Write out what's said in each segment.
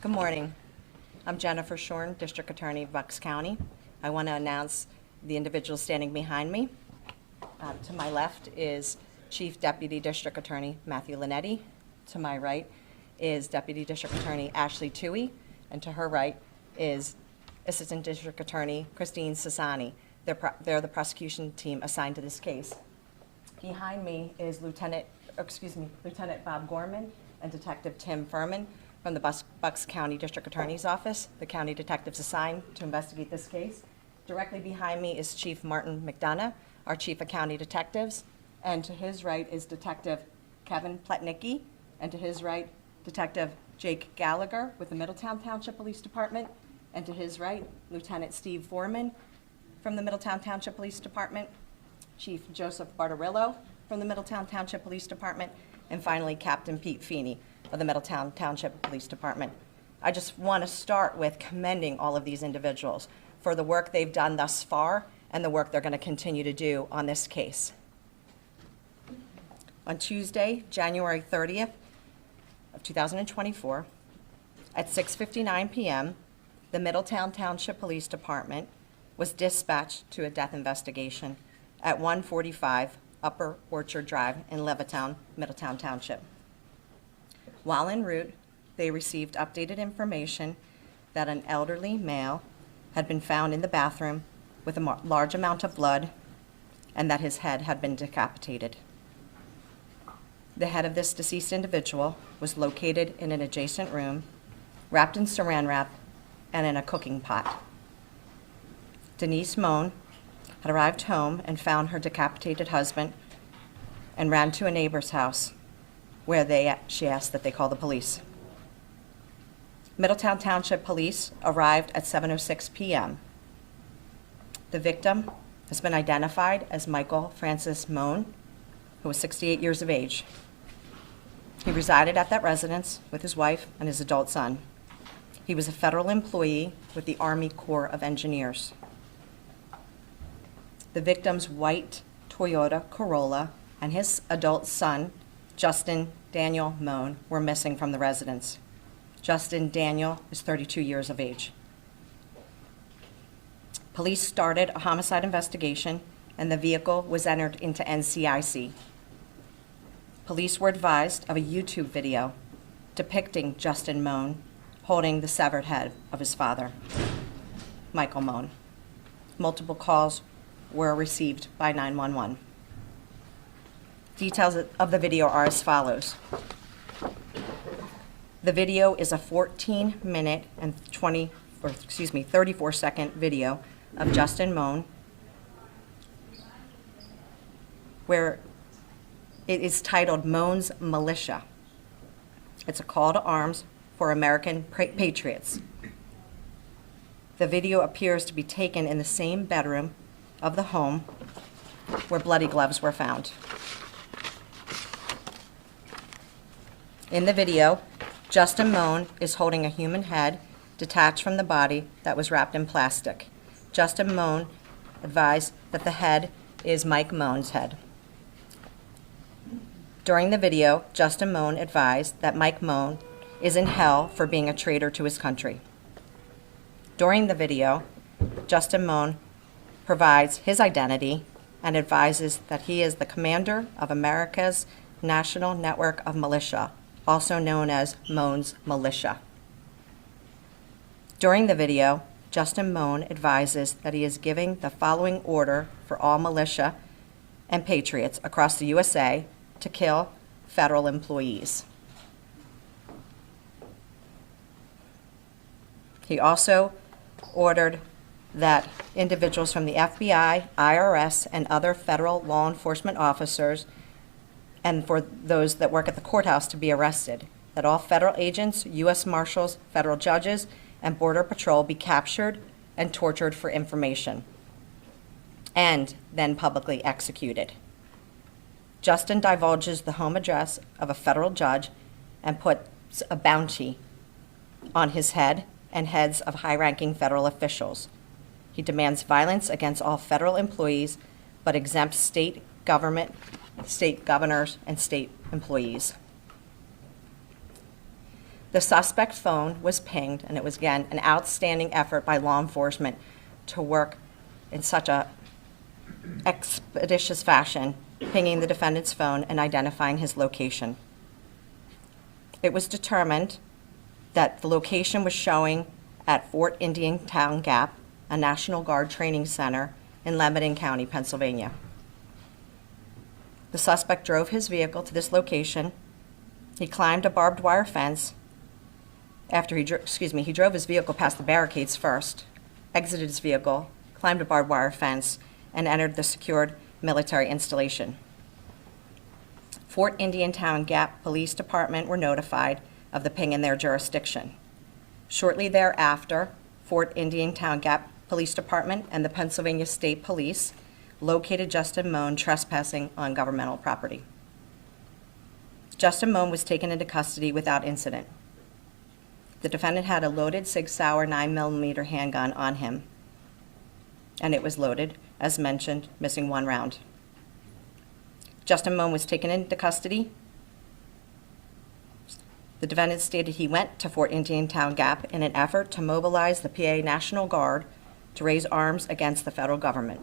Good morning. I'm Jennifer Shorn, District Attorney of Bucks County. I want to announce the individuals standing behind me. To my left is Chief Deputy District Attorney Matthew Linetti. To my right is Deputy District Attorney Ashley Toohey. And to her right is Assistant District Attorney Christine Sassani. They're the prosecution team assigned to this case. Behind me is Lieutenant Bob Gorman and Detective Tim Furman from the Bucks County District Attorney's Office, the county detectives assigned to investigate this case. Directly behind me is Chief Martin McDonough, our Chief of County Detectives, and to his right is Detective Kevin Pletnicki, and to his right, Detective Jake Gallagher with the Middletown Township Police Department, and to his right, Lieutenant Steve Foreman from the Middletown Township Police Department, Chief Joseph Bartarillo from the Middletown Township Police Department, and finally, Captain Pete Feeney of the Middletown Township Police Department. I just want to start with commending all of these individuals for the work they've done thus far and the work they're going to continue to do on this case. On Tuesday, January 30th of 2024, at 6:59 p.m., the Middletown Township Police Department was dispatched to a death investigation at 145 Upper Orchard Drive in Levittown, Middletown Township. While en route, they received updated information that an elderly male had been found in the bathroom with a large amount of blood and that his head had been decapitated. The head of this deceased individual was located in an adjacent room, wrapped in saran wrap and in a cooking pot. Denise Mohn had arrived home and found her decapitated husband and ran to a neighbor's house where she asked that they call the police. Middletown Township Police arrived at 7:06 p.m. The victim has been identified as Michael Francis Mohn, who was 68 years of age. He resided at that residence with his wife and his adult son. He was a federal employee with the Army Corps of Engineers. The victim's white Toyota Corolla and his adult son, Justin Daniel Mohn, were missing from the residence. Justin Daniel is 32 years of age. Police started a homicide investigation and the vehicle was entered into NCIC. Police were advised of a YouTube video depicting Justin Mohn holding the severed head of his father, Michael Mohn. Multiple calls were received by 911. Details of the video are as follows. The video is a 14-minute and 34-second video of Justin Mohn, where it is titled Mohn's Militia. It's a call to arms for American patriots. The video appears to be taken in the same bedroom of the home where bloody gloves were found. In the video, Justin Mohn is holding a human head detached from the body that was wrapped in plastic. Justin Mohn advised that the head is Mike Mohn's head. During the video, Justin Mohn advised that Mike Mohn is in hell for being a traitor to his country. During the video, Justin Mohn provides his identity and advises that he is the commander of America's National Network of Militia, also known as Mohn's Militia. During the video, Justin Mohn advises that he is giving the following order for all militia and patriots across the USA to kill federal employees. He also ordered that individuals from the FBI, IRS, and other federal law enforcement officers, and for those that work at the courthouse to be arrested, that all federal agents, U.S. Marshals, federal judges, and Border Patrol be captured and tortured for information, and then publicly executed. Justin divulges the home address of a federal judge and puts a bounty on his head and heads of high-ranking federal officials. He demands violence against all federal employees, but exempts state government, state governors, and state employees. The suspect's phone was pinged, and it was, again, an outstanding effort by law enforcement to work in such a expeditious fashion, pinging the defendant's phone and identifying his location. It was determined that the location was showing at Fort Indian Town Gap, a National Guard training center in Levittown County, Pennsylvania. The suspect drove his vehicle to this location. He climbed a barbed wire fence. After he drove his vehicle past the barricades first, exited his vehicle, climbed a barbed wire fence, and entered the secured military installation. Fort Indian Town Gap Police Department were notified of the ping in their jurisdiction. Shortly thereafter, Fort Indian Town Gap Police Department and the Pennsylvania State Police located Justin Mohn trespassing on governmental property. Justin Mohn was taken into custody without incident. The defendant had a loaded Sig Sauer 9mm handgun on him, and it was loaded, as mentioned, missing one round. Justin Mohn was taken into custody. The defendant stated he went to Fort Indian Town Gap in an effort to mobilize the PA National Guard to raise arms against the federal government.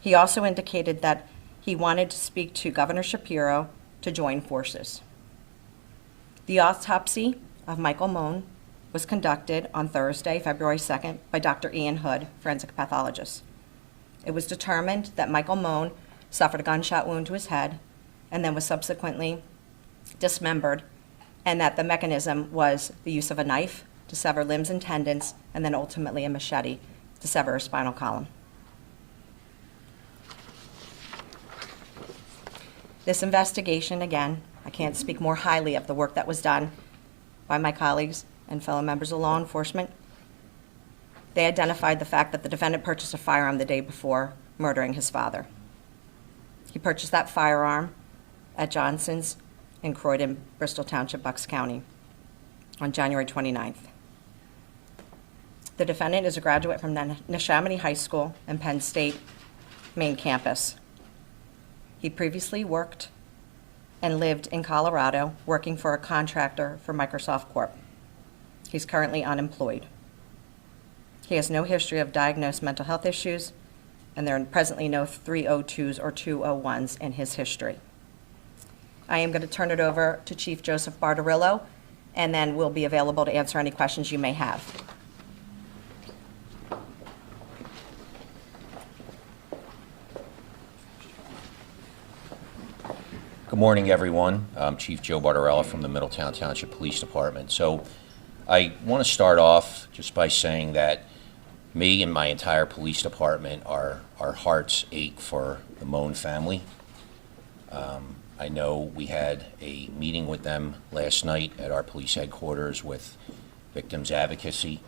He also indicated that he wanted to speak to Governor Shapiro to join forces. The autopsy of Michael Mohn was conducted on Thursday, February 2nd, by Dr. Ian Hood, forensic pathologist. It was determined that Michael Mohn suffered a gunshot wound to his head and then was subsequently dismembered, and that the mechanism was the use of a knife to sever limbs and tendons, and then ultimately a machete to sever his spinal column. This investigation, again, I can't speak more highly of the work that was done by my colleagues and fellow members of law enforcement. They identified the fact that the defendant purchased a firearm the day before murdering his father. He purchased that firearm at Johnson's in Croydon, Bristol Township, Bucks County on January 29th. The defendant is a graduate from Neshaminy High School and Penn State main campus. He previously worked and lived in Colorado, working for a contractor for Microsoft Corp. He's currently unemployed. He has no history of diagnosed mental health issues, and there are presently no 302s or 201s in his history. I am going to turn it over to Chief Joseph Bartarillo, and then we'll be available to answer any questions you may have. Good morning, everyone. I'm Chief Joe Bartarella from the Middletown Township Police Department. So I want to start off just by saying that me and my entire police department, our hearts ache for the Mohn family. I know we had a meeting with them last night at our police headquarters with Victims Advocacy,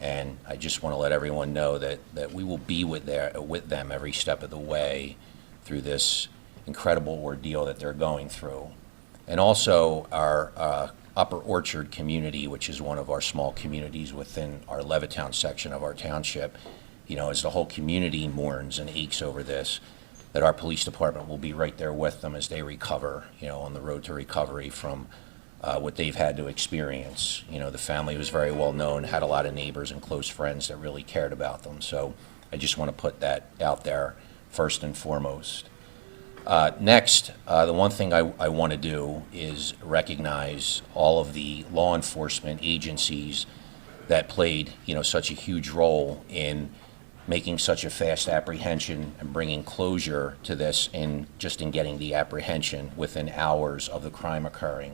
and I just want to let everyone know that we will be with them every step of the way through this incredible ordeal that they're going through. And also our Upper Orchard community, which is one of our small communities within our Levittown section of our township, you know, as the whole community mourns and aches over this, that our police department will be right there with them as they recover, you know, on the road to recovery from what they've had to experience. You know, the family was very well known, had a lot of neighbors and close friends that really cared about them. So I just want to put that out there first and foremost. Next, the one thing I want to do is recognize all of the law enforcement agencies that played, you know, such a huge role in making such a fast apprehension and bringing closure to this, and just in getting the apprehension within hours of the crime occurring.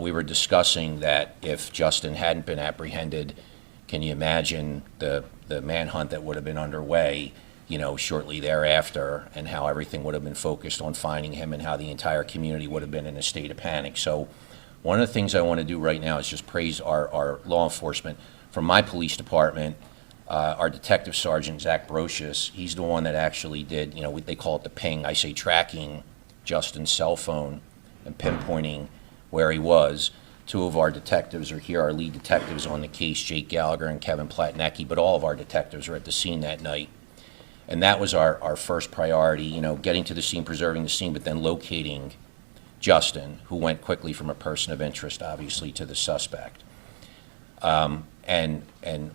We were discussing that if Justin hadn't been apprehended, can you imagine the manhunt that would have been underway, you know, shortly thereafter, and how everything would have been focused on finding him, and how the entire community would have been in a state of panic. So one of the things I want to do right now is just praise our law enforcement. From my police department, our Detective Sergeant, Zach Brocious, he's the one that actually did, you know, they call it the ping. I say tracking Justin's cell phone and pinpointing where he was. Two of our detectives are here, our lead detectives on the case, Jake Gallagher and Kevin Platnecki, but all of our detectives were at the scene that night. And that was our first priority, you know, getting to the scene, preserving the scene, but then locating Justin, who went quickly from a person of interest, obviously, to the suspect. And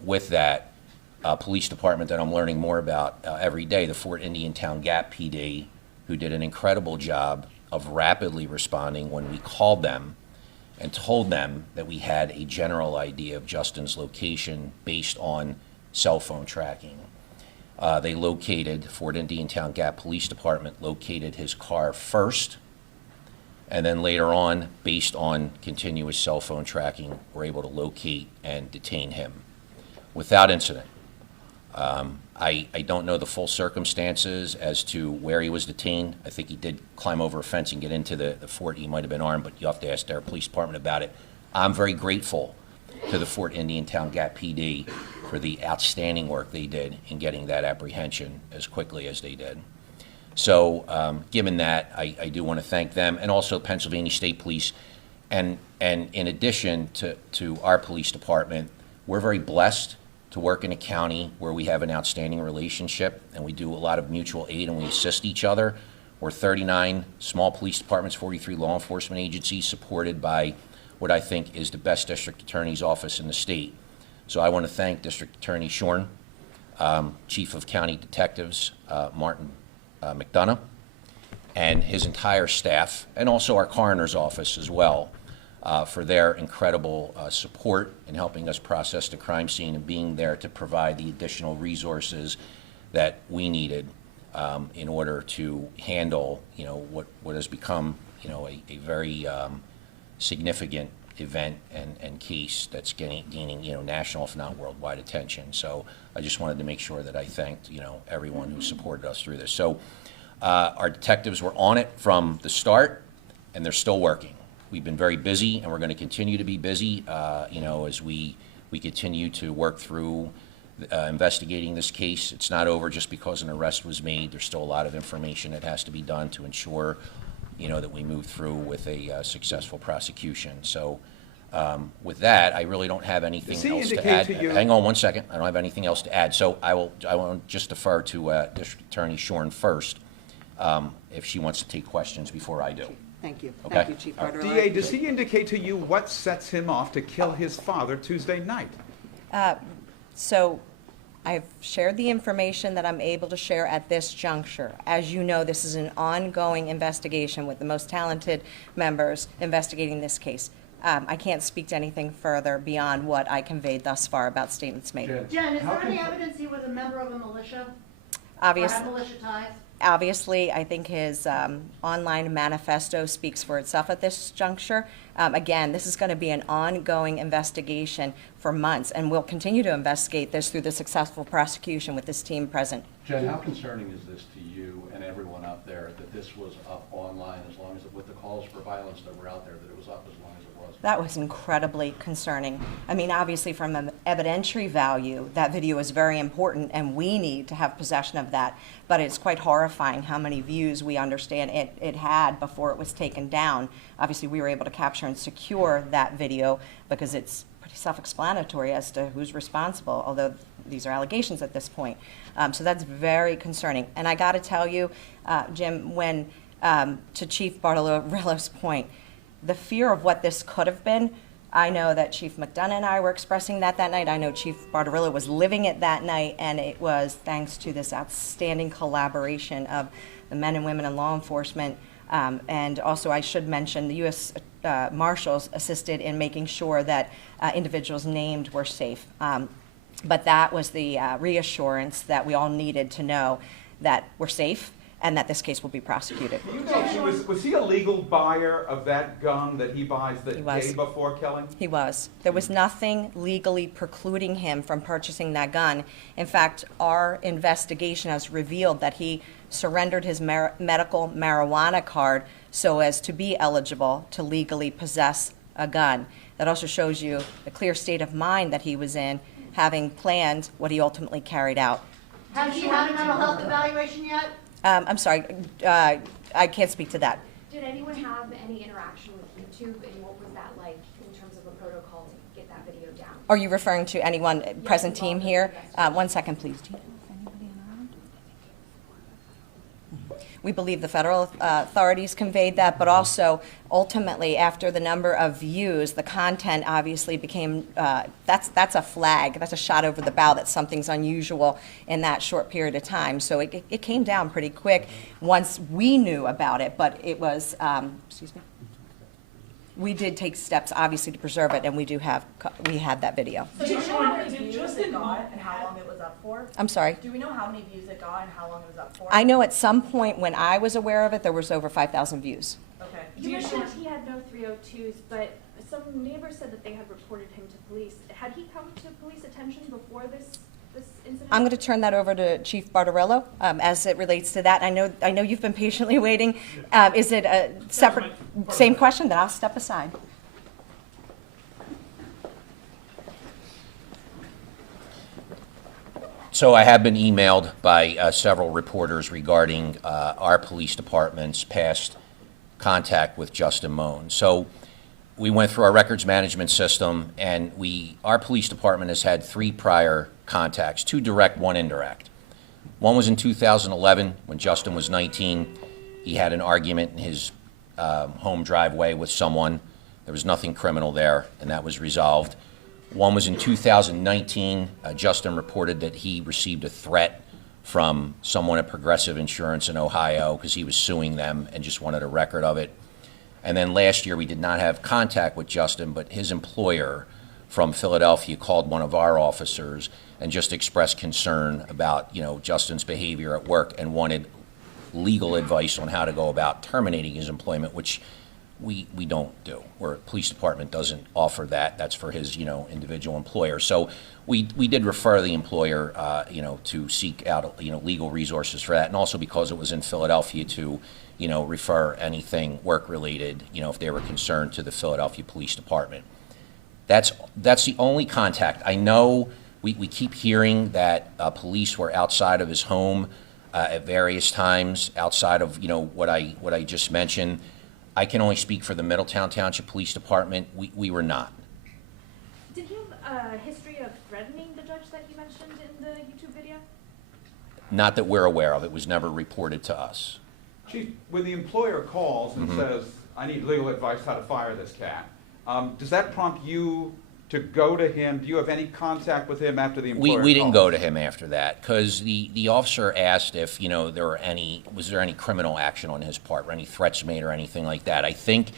with that, police department that I'm learning more about every day, the Fort Indian Town Gap PD, who did an incredible job of rapidly responding when we called them and told them that we had a general idea of Justin's location based on cell phone tracking. They located, Fort Indian Town Gap Police Department located his car first, and then later on, based on continuous cell phone tracking, were able to locate and detain him without incident. I don't know the full circumstances as to where he was detained. I think he did climb over a fence and get into the fort. He might have been armed, but you have to ask their police department about it. I'm very grateful to the Fort Indian Town Gap PD for the outstanding work they did in getting that apprehension as quickly as they did. So given that, I do want to thank them, and also Pennsylvania State Police. And in addition to our police department, we're very blessed to work in a county where we have an outstanding relationship, and we do a lot of mutual aid and we assist each other. We're 39 small police departments, 43 law enforcement agencies, supported by what I think is the best district attorney's office in the state. So I want to thank District Attorney Shorn, Chief of County Detectives Martin McDonough, and his entire staff, and also our coroner's office as well, for their incredible support in helping us process the crime scene and being there to provide the additional resources that we needed in order to handle, what has become, a very significant event and case that's gaining, national, if not worldwide attention. So I just wanted to make sure that I thanked, everyone who supported us through this. So our detectives were on it from the start, and they're still working. We've been very busy, and we're going to continue to be busy, as we continue to work through investigating this case. It's not over just because an arrest was made. There's still a lot of information that has to be done to ensure, that we move through with a successful prosecution. So with that, I really don't have anything else to add. Hang on one second. I don't have anything else to add. So I want just defer to District Attorney Shorn first, if she wants to take questions before I do. Thank you. Okay. Thank you, Chief Bartolome. DA, does he indicate to you what sets him off to kill his father Tuesday night? So I've shared the information that I'm able to share at this juncture. As you know, this is an ongoing investigation with the most talented members investigating this case. I can't speak to anything further beyond what I conveyed thus far about statements made. Jen, is there any evidence he was a member of a militia? Obvious- Or had militia ties? Obviously, I think his online manifesto speaks for itself at this juncture. Again, this is going to be an ongoing investigation for months, and we'll continue to investigate this through the successful prosecution with this team present. Jen, how concerning is this to you and everyone out there that this was up online as long as, with the calls for violence that were out there, that it was up as long as it was? That was incredibly concerning. I mean, obviously from an evidentiary value, that video is very important and we need to have possession of that. But it's quite horrifying how many views we understand it had before it was taken down. Obviously, we were able to capture and secure that video because it's pretty self-explanatory as to who's responsible, although these are allegations at this point. So that's very concerning. And I got to tell you, Jim, when to Chief Bartolome's point, the fear of what this could have been, I know that Chief McDonough and I were expressing that night. I know Chief Bartolome was living it that night, and it was thanks to this outstanding collaboration of the men and women in law enforcement. And also I should mention the U.S. Marshals assisted in making sure that individuals named were safe. But that was the reassurance that we all needed to know that we're safe and that this case will be prosecuted. Do you know, was he a legal buyer of that gun that he buys the day before killing? He was. There was nothing legally precluding him from purchasing that gun. In fact, our investigation has revealed that he surrendered his medical marijuana card so as to be eligible to legally possess a gun. That also shows you the clear state of mind that he was in, having planned what he ultimately carried out. Has he had a mental health evaluation yet? I'm sorry, I can't speak to that. Did anyone have any interaction with YouTube, and what was that like in terms of a protocol to get that video down? Are you referring to anyone present team here? Yes. 1 second, please. We believe the federal authorities conveyed that, but also ultimately, after the number of views, the content obviously became, that's a flag, that's a shot over the bow that something's unusual in that short period of time. So it came down pretty quick once we knew about it, but it was, excuse me? We did take steps, obviously, to preserve it, and we had that video. So do you know how many views it got and how long it was up for? I'm sorry? Do we know how many views it got and how long it was up for? I know at some point when I was aware of it, there was over 5,000 views. Okay. You mentioned he had no 302s, but some neighbors said that they had reported him to police. Had he come to police attention before this incident? I'm going to turn that over to Chief Bartarello as it relates to that. I know you've been patiently waiting. Is it a separate, same question? Then I'll step aside. So I have been emailed by several reporters regarding our police department's past contact with Justin Mohn. So we went through our records management system, and our police department has had 3 prior contacts, 2 direct, 1 indirect. One was in 2011 when Justin was 19. He had an argument in his home driveway with someone. There was nothing criminal there, and that was resolved. One was in 2019. Justin reported that he received a threat from someone at Progressive Insurance in Ohio because he was suing them and just wanted a record of it. And then last year we did not have contact with Justin, but his employer from Philadelphia called one of our officers and just expressed concern about, Justin's behavior at work and wanted legal advice on how to go about terminating his employment, which we don't do. Where police department doesn't offer that. That's for his, individual employer. So we did refer the employer, to seek out, legal resources for that, and also because it was in Philadelphia to, refer anything work-related, if they were concerned, to the Philadelphia Police Department. That's the only contact. I know we keep hearing that police were outside of his home at various times, outside of, what I just mentioned. I can only speak for the Middletown Township Police Department. We were not. Did he have a history of threatening the judge that you mentioned in the YouTube video? Not that we're aware of. It was never reported to us. Chief, when the employer calls and says, I need legal advice how to fire this cat, does that prompt you to go to him? Do you have any contact with him after the employer We didn't calls? go to him after that because the officer asked if, was there any criminal action on his part, or any threats made or anything like that. I think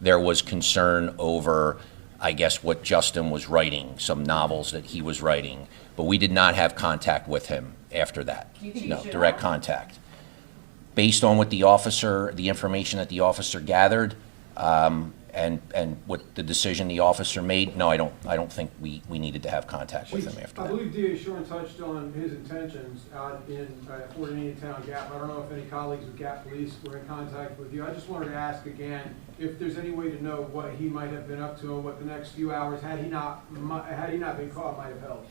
there was concern over, I guess, what Justin was writing, some novels that he was writing, but we did not have contact with him after that. No, direct contact. Based on what the information that the officer gathered, and what the decision the officer made, no, I don't think we needed to have contact with him after I that. believe DA Shorn touched on his intentions out in Fort Indiantown Gap. I don't know if any colleagues with Gap Police were in contact with you. I just wanted to ask again if there's any way to know what he might have been up to and what the next few hours, had he not been caught, might have held.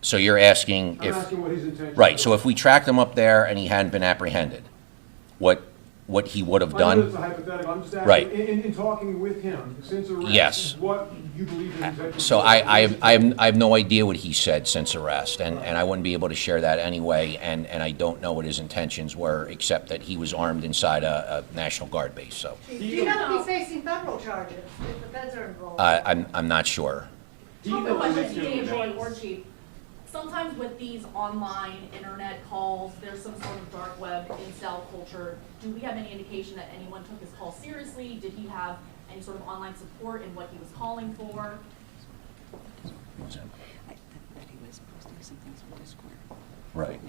So you're asking I'm if, asking what his intentions right, were. so if we tracked him up there and he hadn't been apprehended, what he would have I know done? it's a hypothetical. I'm just asking, Right. in talking with him since arrest, Yes. what you believe his intentions So were. I have no idea what he said since arrest, and I wouldn't be able to share that anyway, and I don't know what his intentions were, except that he was armed inside a National Guard base, so Do you know if he's facing federal charges, if the feds are involved? I'm not sure. Talk about this DA or Chief. Sometimes with these online internet calls, there's some sort of dark web incel culture. Do we have any indication that anyone took his call seriously? Did he have any sort of online support in what he was calling for? Right.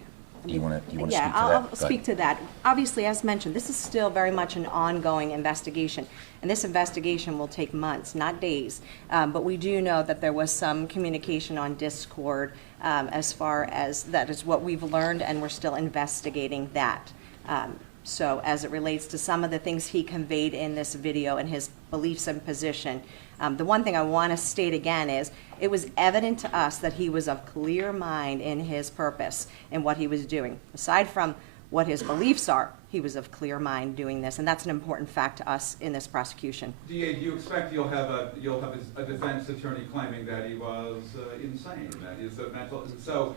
Do you want to speak to Yeah, that? I'll Go ahead. speak to that. Obviously, as mentioned, this is still very much an ongoing investigation, and this investigation will take months, not days. But we do know that there was some communication on Discord as far as that is what we've learned, and we're still investigating that. So as it relates to some of the things he conveyed in this video and his beliefs and position, the one thing I want to state again is it was evident to us that he was of clear mind in his purpose and what he was doing. Aside from what his beliefs are. He was of clear mind doing this, and that's an important fact to us in this prosecution. DA, do you expect you'll have a defense attorney claiming that he was insane, that he's a mental, so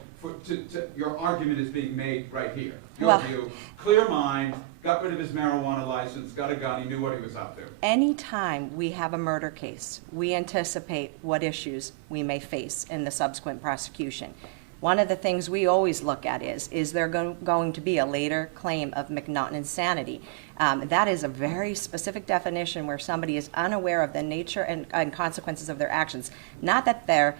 your argument is being made right here. Your Well, view, clear mind, got rid of his marijuana license, got a gun, he knew what he was up to. Anytime we have a murder case, we anticipate what issues we may face in the subsequent prosecution. One of the things we always look at is there going to be a later claim of McNaughton insanity? That is a very specific definition where somebody is unaware of the nature and consequences of their actions. Not that they're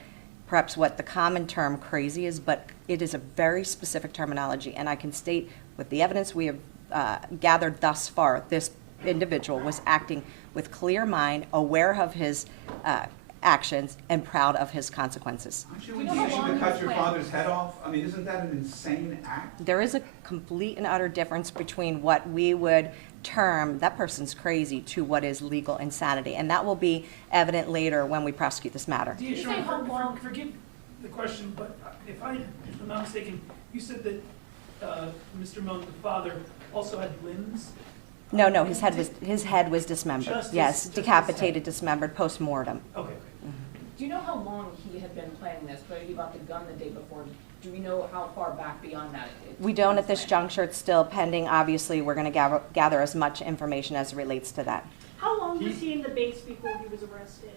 perhaps what the common term crazy is, but it is a very specific terminology. And I can state with the evidence we have gathered thus far, this individual was acting with clear mind, aware of his actions, and proud of his consequences. Aren't you in position to cut your father's head off? I mean, isn't that an insane act? There is a complete and utter difference between what we would term that person's crazy to what is legal insanity, and that will be evident later when we prosecute this matter. DA Shorn, forgive the question, but if I'm not mistaken, you said that Mr. Mohn, the father, also had limbs? No, his head was dismembered. Just Yes, his decapitated, dismembered, post-mortem. Okay. Do you know how long he had been planning this? But he bought the gun the day before. Do we know how far back beyond that? We don't at this juncture. It's still pending. Obviously, we're going to gather as much information as relates to that. How long was he in the base before he was arrested?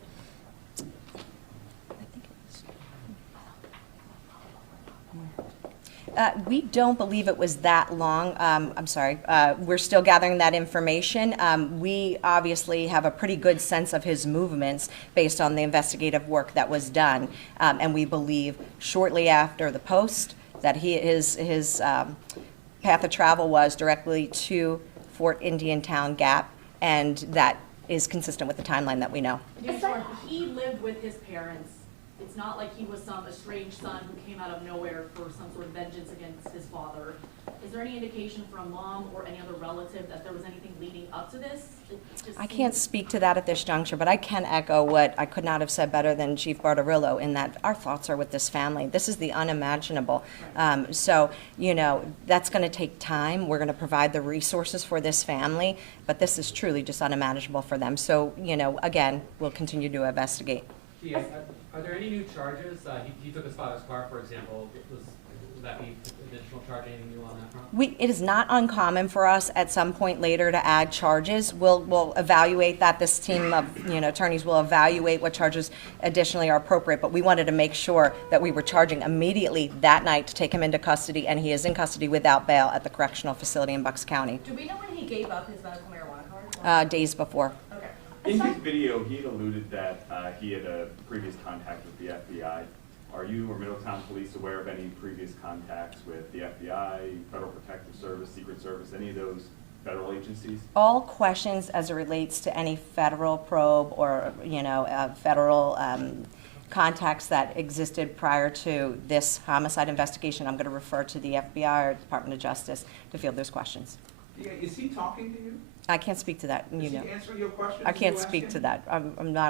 We don't believe it was that long. I'm sorry. We're still gathering that information. We obviously have a pretty good sense of his movements based on the investigative work that was done. And we believe shortly after the post that his path of travel was directly to Fort Indiantown Gap, and that is consistent with the timeline that we know. DA Shorn, he lived with his parents. It's not like he was some estranged son who came out of nowhere for some sort of vengeance against his father. Is there any indication from mom or any other relative that there was anything leading up to this? I can't speak to that at this juncture, but I can echo what I could not have said better than Chief Bartarillo in that our thoughts are with this family. This is the unimaginable. So, that's going to take time. We're going to provide the resources for this family, but this is truly just unimaginable for them. So, again, we'll continue to investigate. Yeah, are there any new charges? He took his father's car, for example. Would that be additional charge, anything new on that front? It is not uncommon for us at some point later to add charges. We'll evaluate that. This team of attorneys will evaluate what charges additionally are appropriate, but we wanted to make sure that we were charging immediately that night to take him into custody, and he is in custody without bail at the correctional facility in Bucks County. Do we know when he gave up his medical marijuana card? Days before. Okay. In his video, he had alluded that he had a previous contact with the FBI. Are you or Middletown Police aware of any previous contacts with the FBI, Federal Protective Service, Secret Service, any of those federal agencies? All questions as it relates to any federal probe or, federal contacts that existed prior to this homicide investigation, I'm going to refer to the FBI or Department of Justice to field those questions. Yeah, is he talking to you? I can't speak to that. Is he answering your questions? I can't speak to that.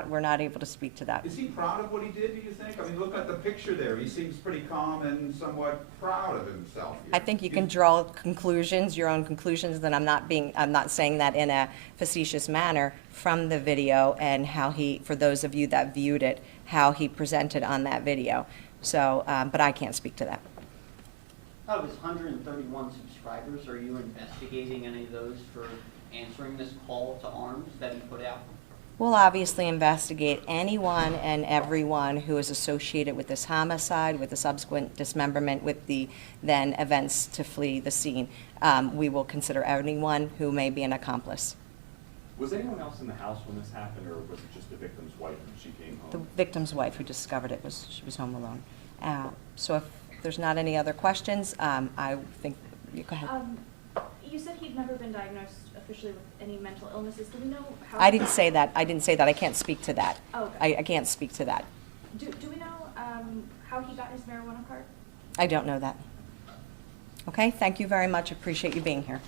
We're not able to speak to that. Is he proud of what he did, do you think? I mean, look at the picture there. He seems pretty calm and somewhat proud of himself. I think you can draw conclusions, your own conclusions, and I'm not saying that in a facetious manner from the video and how for those of you that viewed it, how he presented on that video. So, but I can't speak to that. Out of his 131 subscribers, are you investigating any of those for answering this call to arms that he put out? We'll obviously investigate anyone and everyone who is associated with this homicide, with the subsequent dismemberment, with the then events to flee the scene. We will consider anyone who may be an accomplice. Was anyone else in the house when this happened, or was it just the victim's wife when she came home? The victim's wife who discovered it she was home alone. So if there's not any other questions, I think, go ahead. You said he'd never been diagnosed officially with any mental illnesses. Do we know how? I didn't say that. I can't speak to that. Oh, okay. I can't speak to that. Do we know how he got his marijuana card? I don't know that. Okay, thank you very much. Appreciate you being here.